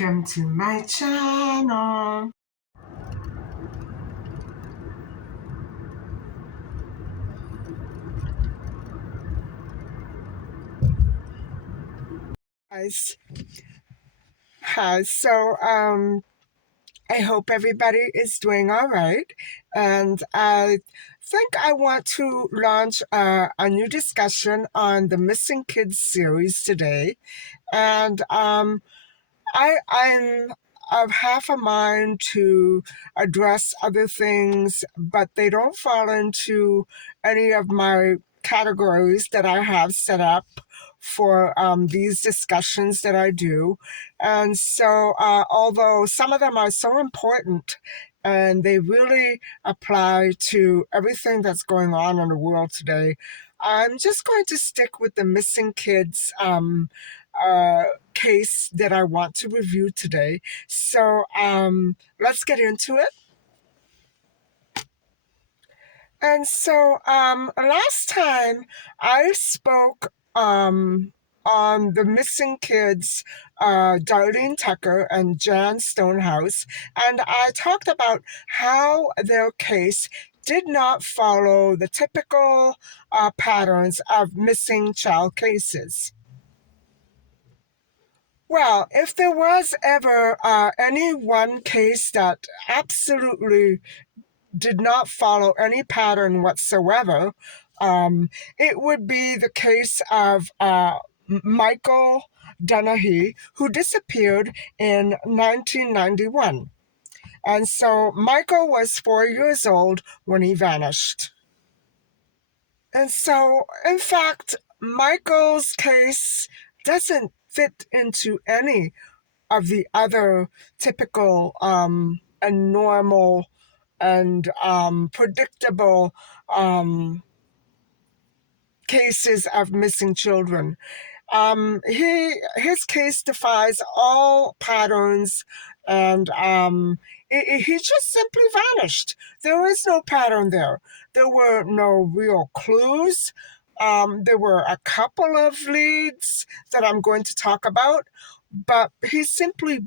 Welcome to my channel. Guys, hi. I hope everybody is doing all right. And I think I want to launch a new discussion on the Missing Kids series today. And I'm of half a mind to address other things, but they don't fall into any of my categories that I have set up for these discussions that I do. And so, although some of them are so important and they really apply to everything that's going on in the world today, I'm just going to stick with the missing kids uh, case that I want to review today. So let's get into it. And so last time I spoke on the missing kids, Darlene Tucker and Jan Stonehouse, and I talked about how their case did not follow the typical patterns of missing child cases. Well, if there was ever any one case that absolutely did not follow any pattern whatsoever, it would be the case of Michael Donaghy, who disappeared in 1991. And so Michael was 4 years old when he vanished. And so, in fact, Michael's case doesn't fit into any of the other typical and normal and predictable cases of missing children. His case defies all patterns, and he just simply vanished. There is no pattern there. There were no real clues. There were a couple of leads that I'm going to talk about, but he simply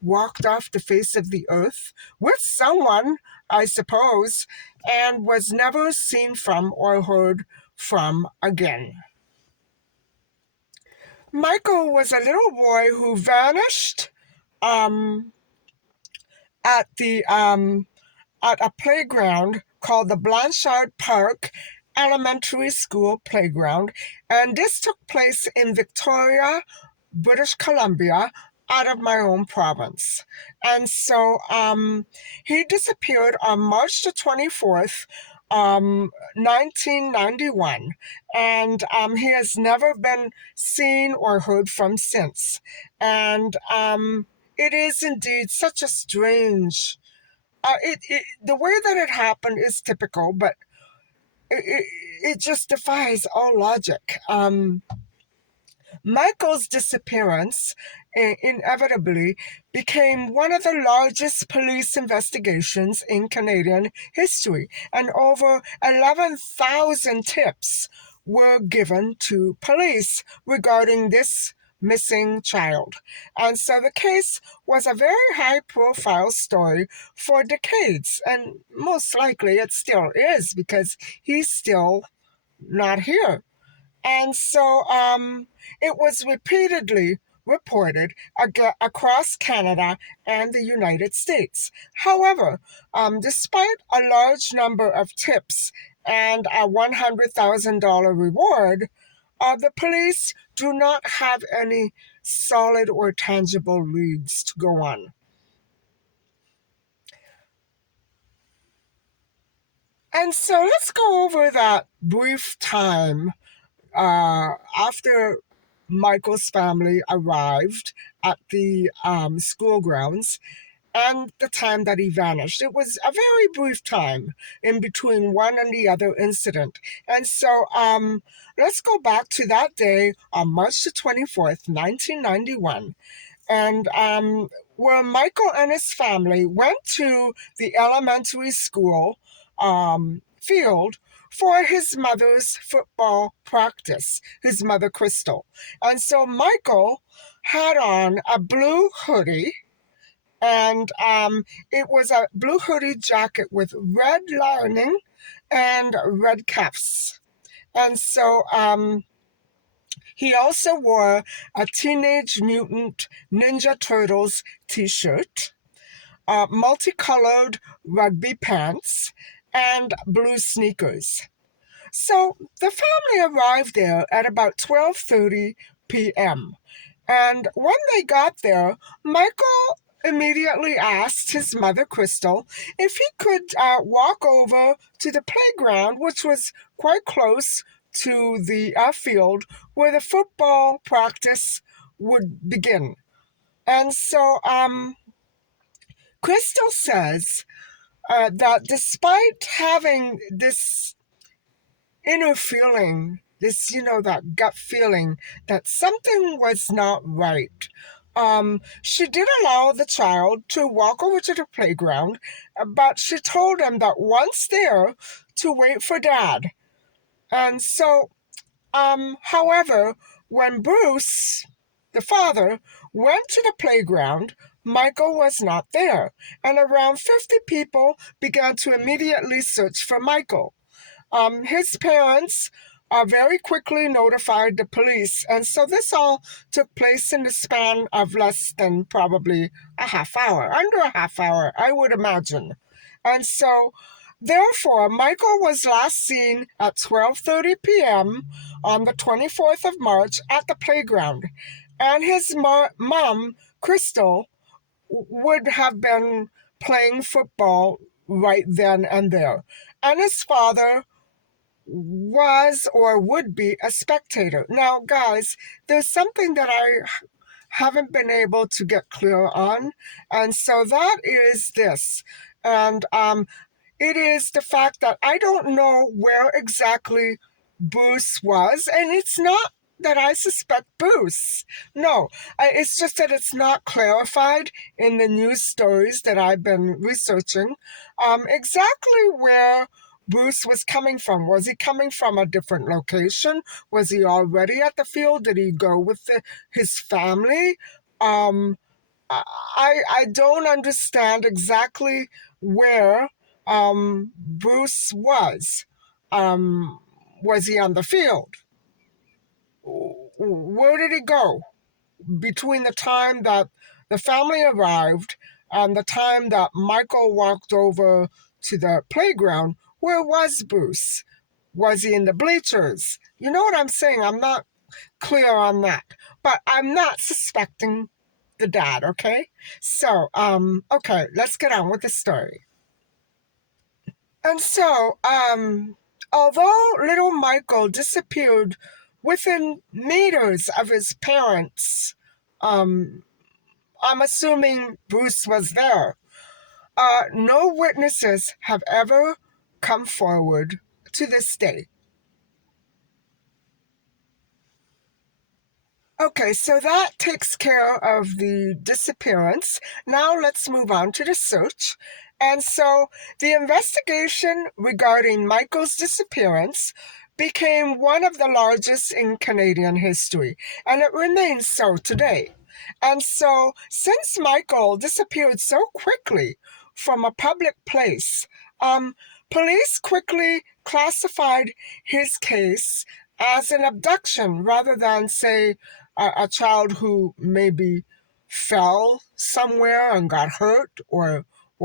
walked off the face of the earth with someone, I suppose, and was never seen from or heard from again. Michael was a little boy who vanished um, at the at a playground called the Blanchard Park Elementary School Playground, and this took place in Victoria, British Columbia, out of my own province. And so he disappeared on March the 24th, 1991, and he has never been seen or heard from since. And it is indeed such a strange the way that it happened is typical, but it just defies all logic. Michael's disappearance inevitably became one of the largest police investigations in Canadian history, and over 11,000 tips were given to police regarding this missing child. And so the case was a very high profile story for decades, and most likely it still is because he's still not here. And so it was repeatedly reported across Canada and the United States. However, despite a large number of tips and a $100,000 reward, the police do not have any solid or tangible leads to go on. And so let's go over that brief time after Michael's family arrived at the school grounds and the time that he vanished. It was a very brief time in between one and the other incident. And so let's go back to that day on March the 24th, 1991. And where Michael and his family went to the elementary school field for his mother's football practice, his mother, Crystal. And so Michael had on a blue hoodie, and it was a blue hoodie jacket with red lining and red cuffs. And so he also wore a Teenage Mutant Ninja Turtles t-shirt, multicolored rugby pants, and blue sneakers. So the family arrived there at about 12:30 p.m. And when they got there, Michael immediately asked his mother, Crystal, if he could walk over to the playground, which was quite close to the field where the football practice would begin. And so Crystal says that despite having this inner feeling, that gut feeling that something was not right, she did allow the child to walk over to the playground, but she told him that once there, to wait for dad. And so, however, when Bruce, the father, went to the playground, Michael was not there, and around 50 people began to immediately search for Michael. His parents very quickly notified the police, and so this all took place in the span of less than probably a half hour, under a half hour, I would imagine. And so, therefore, Michael was last seen at 12:30 p.m. on the 24th of March at the playground, and his mom, Crystal, would have been playing football right then and there. And his father was or would be a spectator. Now, guys, there's something that I haven't been able to get clear on, and so that is this. And it is the fact that I don't know where exactly Bruce was, and it's not that I suspect Bruce. No, it's just that it's not clarified in the news stories that I've been researching exactly where Bruce was coming from. Was he coming from a different location? Was he already at the field? Did he go with his family? Um, I don't understand exactly where Bruce was. Was he on the field? Where did he go between the time that the family arrived and the time that Michael walked over to the playground? Where was Bruce? Was he in the bleachers? You know what I'm saying? I'm not clear on that, but I'm not suspecting the dad, okay? So, okay, let's get on with the story. And so, although little Michael disappeared within meters of his parents, um, I'm assuming Bruce was there. No witnesses have ever come forward to this day. Okay, so that takes care of the disappearance. Now let's move on to the search. And so the investigation regarding Michael's disappearance became one of the largest in Canadian history, and it remains so today. And so, since Michael disappeared so quickly from a public place, police quickly classified his case as an abduction rather than, say, a child who maybe fell somewhere and got hurt, or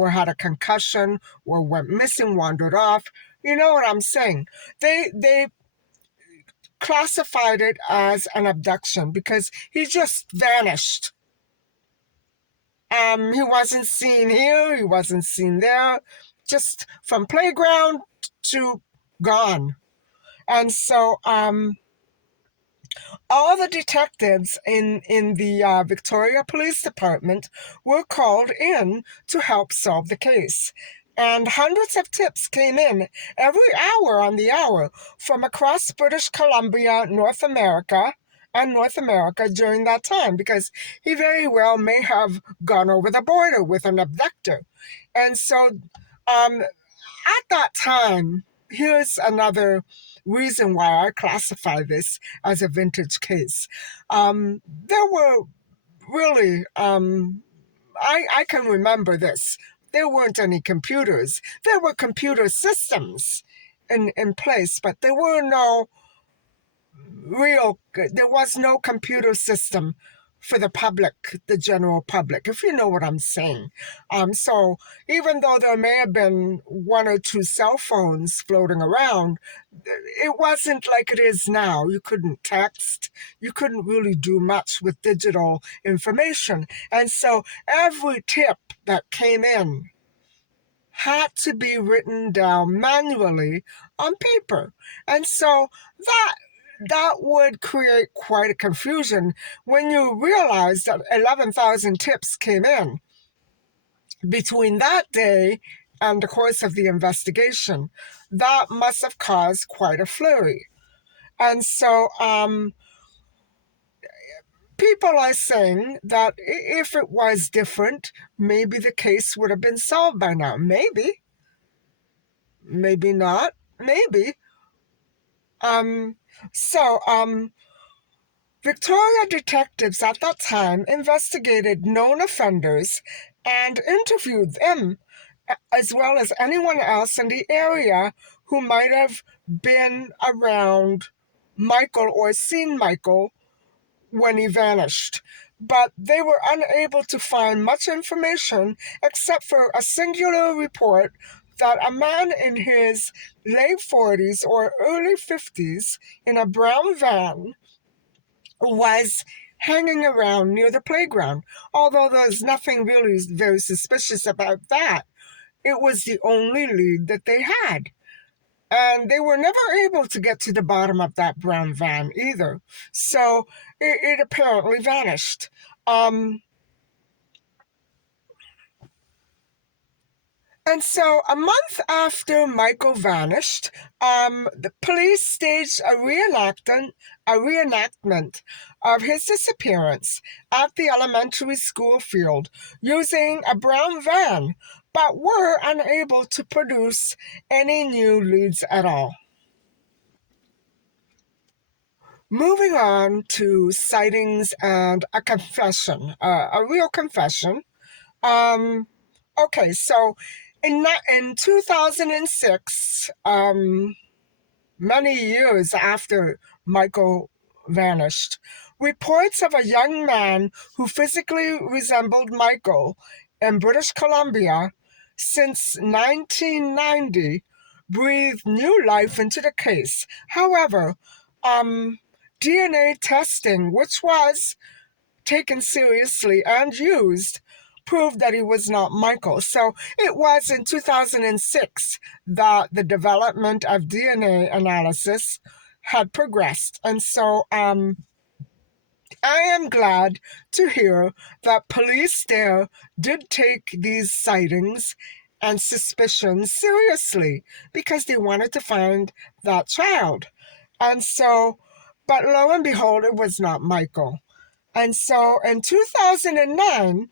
had a concussion, or went missing, wandered off. You know what I'm saying? They classified it as an abduction because he just vanished. He wasn't seen here, he wasn't seen there, just from playground to gone. And so all the detectives in the Victoria Police Department were called in to help solve the case. And hundreds of tips came in every hour on the hour from across British Columbia, North America, during that time, because he very well may have gone over the border with an abductor. And so at that time, here's another reason why I classify this as a vintage case. There were really, I can remember this. There weren't any computers. There were computer systems in place, but there was no computer system for the public, the general public, if you know what I'm saying. So even though there may have been one or two cell phones floating around, it wasn't like it is now. You couldn't text, you couldn't really do much with digital information. And so every tip that came in had to be written down manually on paper. And so that would create quite a confusion when you realize that 11,000 tips came in between that day and the course of the investigation. That must have caused quite a flurry. And so people are saying that if it was different, maybe the case would have been solved by now. Maybe. Maybe not. Maybe. So Victoria detectives at that time investigated known offenders and interviewed them, as well as anyone else in the area who might have been around Michael or seen Michael when he vanished. But they were unable to find much information except for a singular report that a man in his late 40s or early 50s in a brown van was hanging around near the playground. Although there's nothing really very suspicious about that, it was the only lead that they had. And they were never able to get to the bottom of that brown van either. So it apparently vanished. And so a month after Michael vanished, the police staged a reenactment of his disappearance at the elementary school field using a brown van, but were unable to produce any new leads at all. Moving on to sightings and a confession, a real confession. Okay, so in 2006, many years after Michael vanished, reports of a young man who physically resembled Michael in British Columbia since 1990 breathed new life into the case. However, DNA testing, which was taken seriously and used, proved that he was not Michael. So it was in 2006 that the development of DNA analysis had progressed. And so I am glad to hear that police there did take these sightings and suspicions seriously because they wanted to find that child. And so, but lo and behold, it was not Michael. And so in 2009,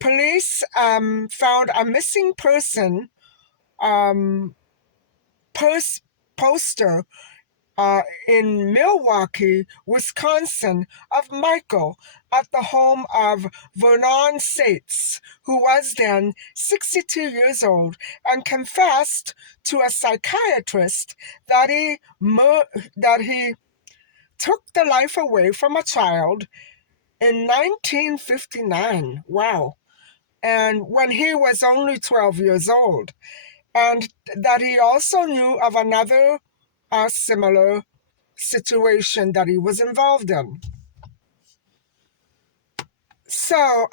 police found a missing person poster in Milwaukee, Wisconsin, of Michael at the home of Vernon Sates, who was then 62 years old, and confessed to a psychiatrist that he took the life away from a child in 1959. Wow. And when he was only 12 years old. And that he also knew of another similar situation that he was involved in. So,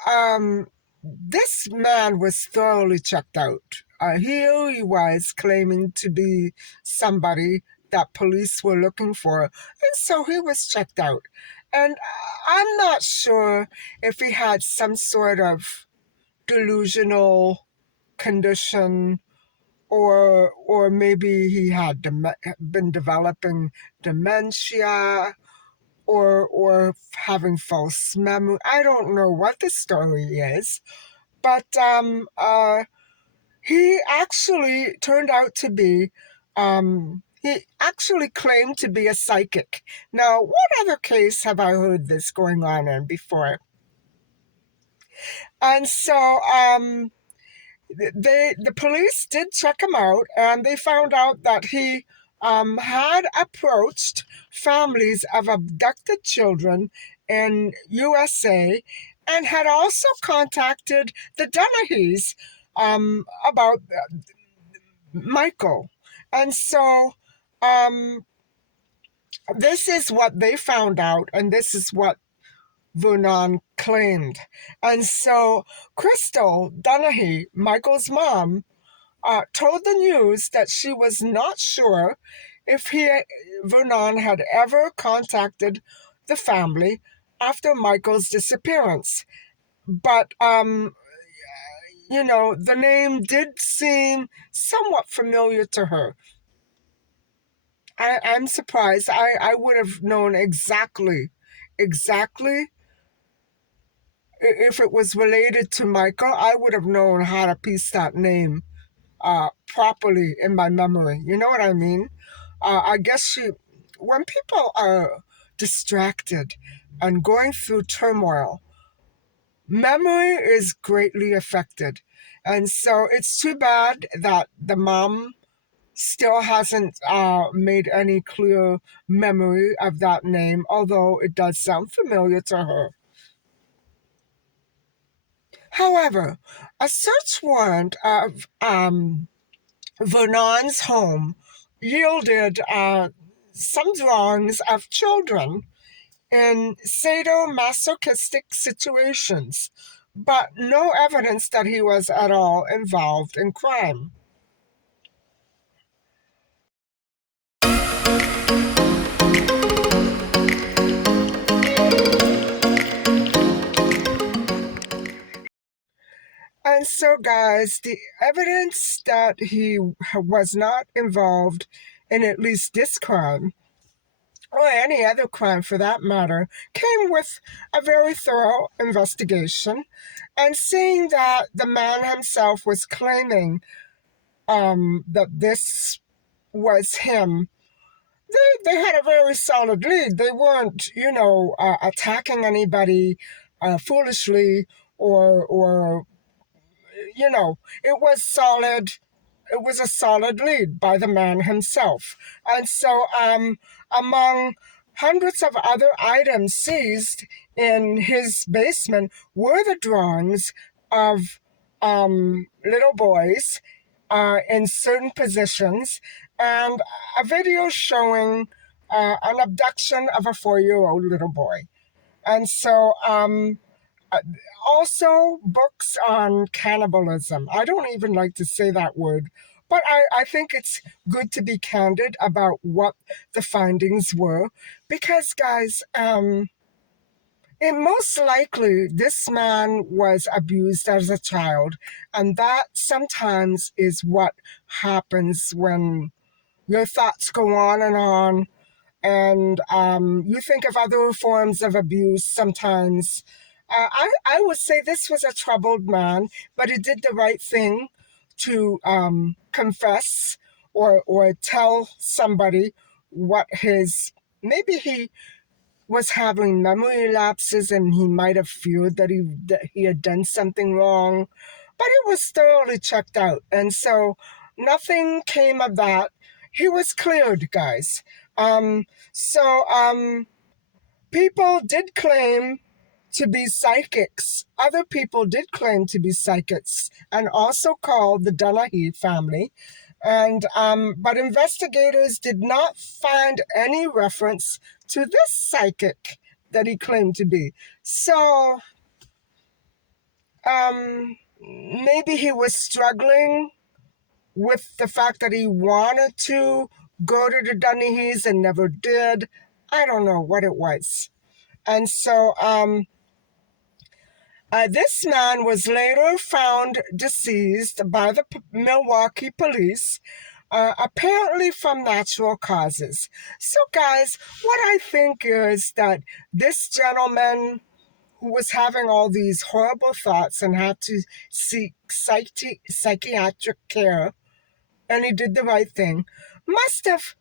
this man was thoroughly checked out. Here he was claiming to be somebody that police were looking for, and so he was checked out. And I'm not sure if he had some sort of delusional condition, or maybe he had been developing dementia, or having false memory. I don't know what the story is, but he actually turned out to be He actually claimed to be a psychic. Now, what other case have I heard this going on in before? And so the police did check him out, and they found out that he had approached families of abducted children in USA and had also contacted the Dennehy's about Michael. And so um, this is what they found out, and this is what Vernon claimed. And so Crystal Dennehy, Michael's mom, told the news that she was not sure if Vernon had ever contacted the family after Michael's disappearance. But, the name did seem somewhat familiar to her. I'm surprised. I would have known exactly if it was related to Michael. I would have known how to piece that name properly in my memory. You know what I mean? I guess when people are distracted and going through turmoil, memory is greatly affected. And so it's too bad that the mom still hasn't made any clear memory of that name, although it does sound familiar to her. However, a search warrant of Vernon's home yielded some drawings of children in sadomasochistic situations, but no evidence that he was at all involved in crime. And so, guys, the evidence that he was not involved in at least this crime, or any other crime for that matter, came with a very thorough investigation. And seeing that the man himself was claiming that this was him, they had a very solid lead. They weren't, attacking anybody foolishly or it was solid. It was a solid lead by the man himself. And so, among hundreds of other items seized in his basement were the drawings of little boys in certain positions and a video showing an abduction of a 4-year-old little boy. And so, uh, also books on cannibalism. I don't even like to say that word, but I think it's good to be candid about what the findings were, because, guys, it most likely this man was abused as a child, and that sometimes is what happens when your thoughts go on, and you think of other forms of abuse sometimes. I would say this was a troubled man, but he did the right thing to confess or tell somebody what maybe he was having memory lapses and he might have feared that he had done something wrong, but it was thoroughly checked out, and so nothing came of that. He was cleared, guys. So people did claim to be psychics. Other people did claim to be psychics and also called the Dennehy family. And but investigators did not find any reference to this psychic that he claimed to be. So maybe he was struggling with the fact that he wanted to go to the Dennehy's and never did. I don't know what it was. And so this man was later found deceased by the Milwaukee police, apparently from natural causes. So, guys, what I think is that this gentleman who was having all these horrible thoughts and had to seek psychiatric care, and he did the right thing, must have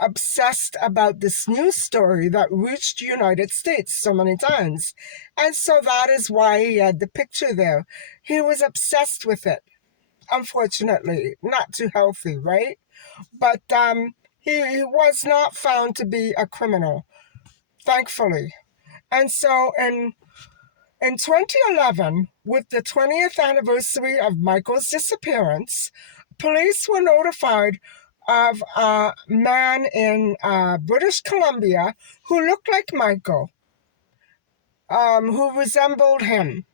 obsessed about this news story that reached the United States so many times. And so that is why he had the picture there. He was obsessed with it. Unfortunately, not too healthy, right? But he was not found to be a criminal, thankfully. And so in 2011, with the 20th anniversary of Michael's disappearance, police were notified of a man in British Columbia who looked like Michael, who resembled him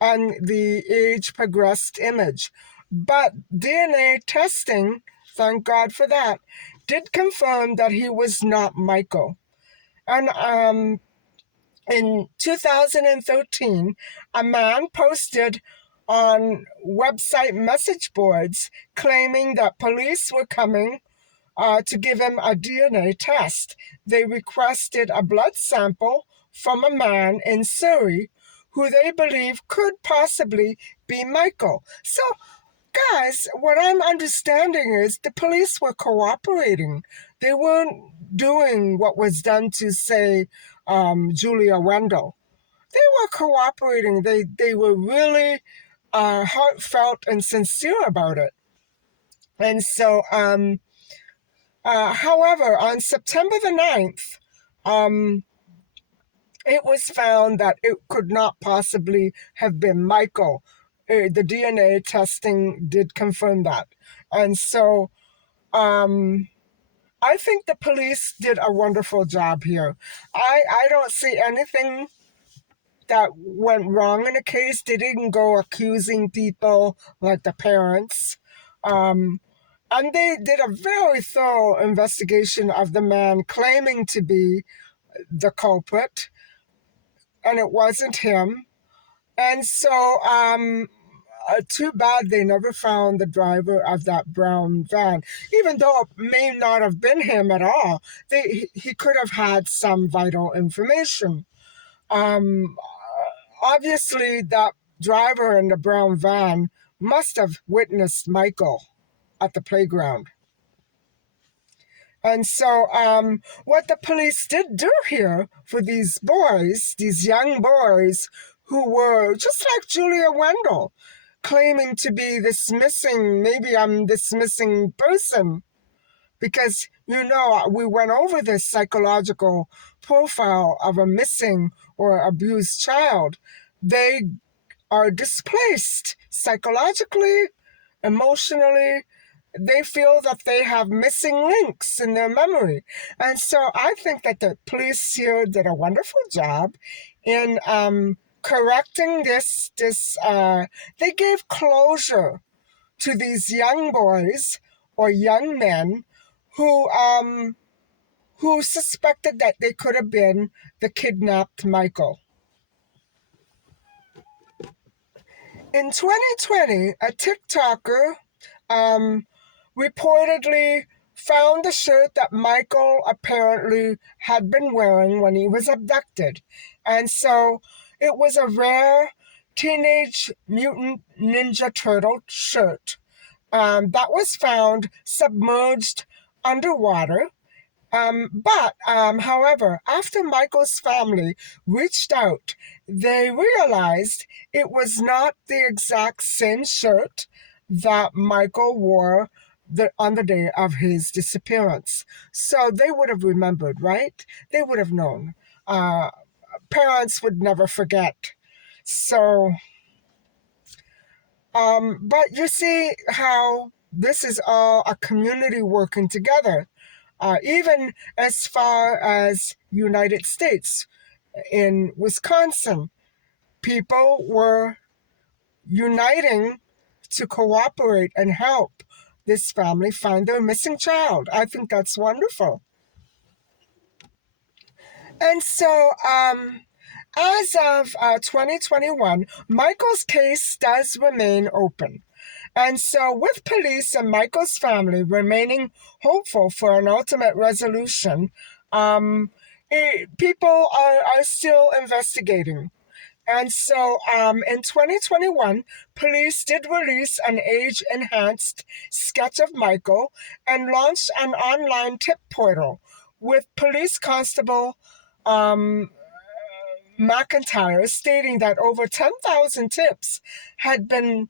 on the age progressed image. But DNA testing, thank God for that, did confirm that he was not Michael. And in 2013, a man posted on website message boards claiming that police were coming to give him a DNA test. They requested a blood sample from a man in Surrey who they believe could possibly be Michael. So, guys, what I'm understanding is the police were cooperating. They weren't doing what was done to, say, Julia Wendell. They were cooperating. They were really heartfelt and sincere about it. And so, however, on September the 9th, it was found that it could not possibly have been Michael. The DNA testing did confirm that. And so I think the police did a wonderful job here. I don't see anything that went wrong in the case. They didn't go accusing people like the parents. And they did a very thorough investigation of the man claiming to be the culprit, and it wasn't him. And so, too bad they never found the driver of that brown van. Even though it may not have been him at all, he could have had some vital information. Obviously, that driver in the brown van must have witnessed Michael at the playground. And so, what the police did do here for these boys, these young boys who were just like Julia Wendell, claiming to be this missing, maybe I'm this missing person, because, we went over this psychological profile of a missing or abused child. They are displaced psychologically, emotionally. They feel that they have missing links in their memory. And so I think that the police here did a wonderful job in correcting this. They gave closure to these young boys or young men who suspected that they could have been the kidnapped Michael. In 2020, a TikToker reportedly found the shirt that Michael apparently had been wearing when he was abducted. And so it was a rare Teenage Mutant Ninja Turtle shirt that was found submerged underwater. However, after Michael's family reached out, they realized it was not the exact same shirt that Michael wore on the day of his disappearance. So they would have remembered, right? They would have known. Parents would never forget. So, but you see how this is all a community working together. Even as far as United States, in Wisconsin, people were uniting to cooperate and help this family find their missing child. I think that's wonderful. And so, as of 2021, Michael's case does remain open. And so, with police and Michael's family remaining hopeful for an ultimate resolution, people are still investigating. And so in 2021, police did release an age enhanced sketch of Michael and launched an online tip portal with police constable um, McIntyre stating that over 10,000 tips had been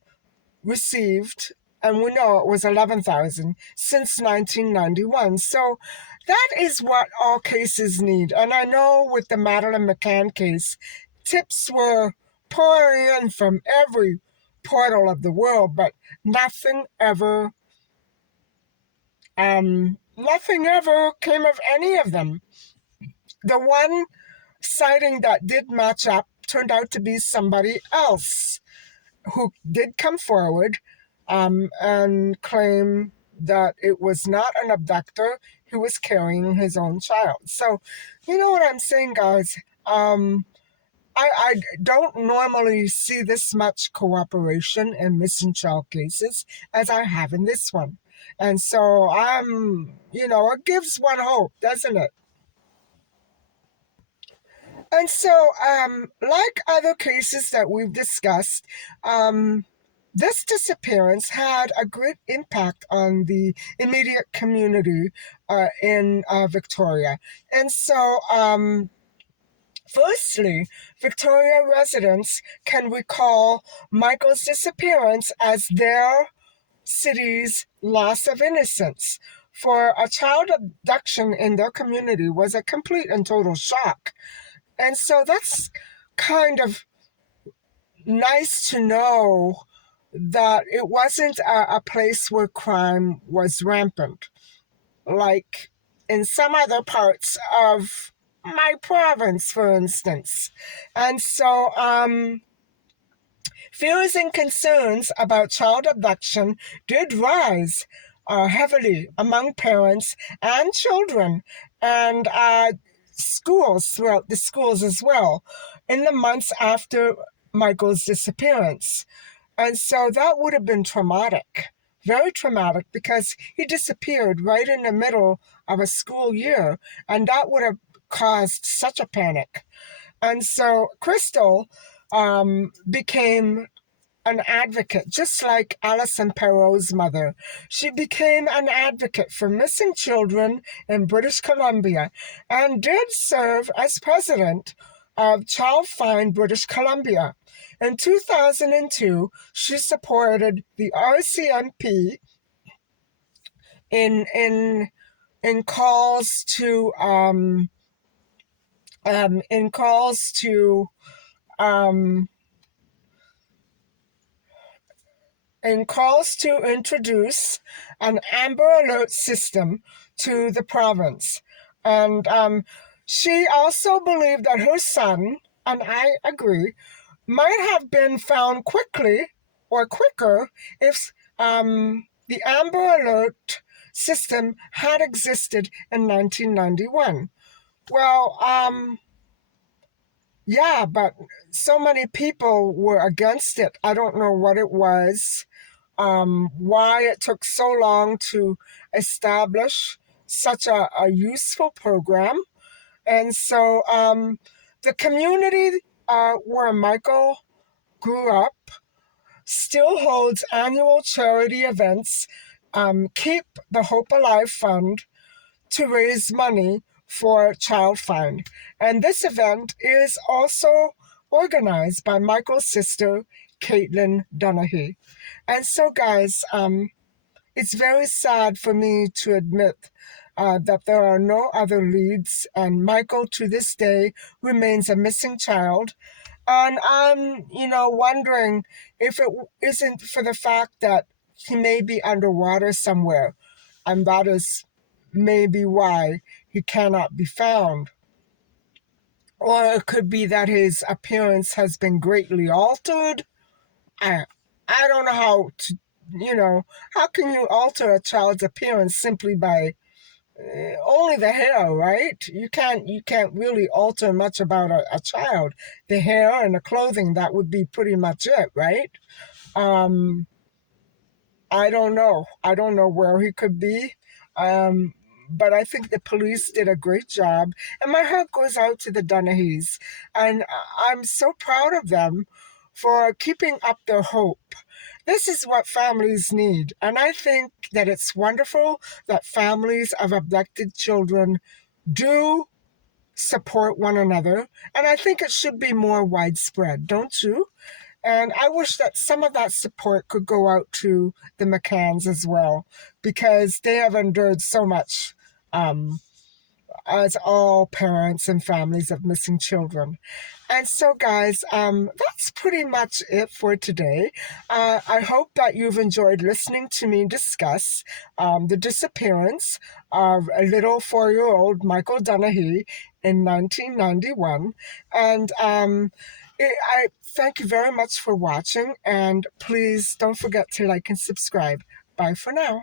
received, and we know it was 11,000 since 1991. So that is what all cases need. And I know with the Madeleine McCann case, tips were pouring in from every portal of the world, but nothing ever came of any of them. The one sighting that did match up turned out to be somebody else who did come forward and claim that it was not an abductor who was carrying his own child. So, you know what I'm saying, guys? I don't normally see this much cooperation in missing child cases as I have in this one. And so it gives one hope, doesn't it? And so, like other cases that we've discussed, this disappearance had a great impact on the immediate community in Victoria. And so, firstly, Victoria residents can recall Michael's disappearance as their city's loss of innocence. For a child abduction in their community was a complete and total shock. And so that's kind of nice to know that it wasn't a place where crime was rampant, like in some other parts of my province, for instance. And so, fears and concerns about child abduction did rise heavily among parents and children and schools, throughout the schools as well, in the months after Michael's disappearance. And so that would have been traumatic, very traumatic, because he disappeared right in the middle of a school year, and that would have caused such a panic. And so Crystal became an advocate, just like Alison Perrot's mother. She became an advocate for missing children in British Columbia and did serve as president of Child Find British Columbia. In 2002, she supported the RCMP in calls to in calls to um, in calls to introduce an Amber Alert system to the province. And she also believed that her son, and I agree, might have been found quickly or quicker if the Amber Alert system had existed in 1991. Well, yeah, but so many people were against it. I don't know what it was, why it took so long to establish such a useful program. And so the community where Michael grew up still holds annual charity events, Keep the Hope Alive Fund, to raise money for Child Find. And this event is also organized by Michael's sister, Caitlin Donaghy. And so, guys, it's very sad for me to admit that there are no other leads, and Michael to this day remains a missing child. And I'm, wondering if it isn't for the fact that he may be underwater somewhere, and that is maybe why he cannot be found. Or it could be that his appearance has been greatly altered. I, I don't know how can you alter a child's appearance simply by only the hair, right? You can't really alter much about a child. The hair and the clothing, that would be pretty much it, right? Um, I don't know. I don't know where he could be. but I think the police did a great job. And my heart goes out to the Donahys. And I'm so proud of them for keeping up their hope. This is what families need. And I think that it's wonderful that families of abducted children do support one another. And I think it should be more widespread, don't you? And I wish that some of that support could go out to the McCanns as well, because they have endured so much, as all parents and families of missing children. And so, guys, that's pretty much it for today. I hope that you've enjoyed listening to me discuss the disappearance of a little 4-year-old Michael Donaghy in 1991. And I thank you very much for watching. And please don't forget to like and subscribe. Bye for now.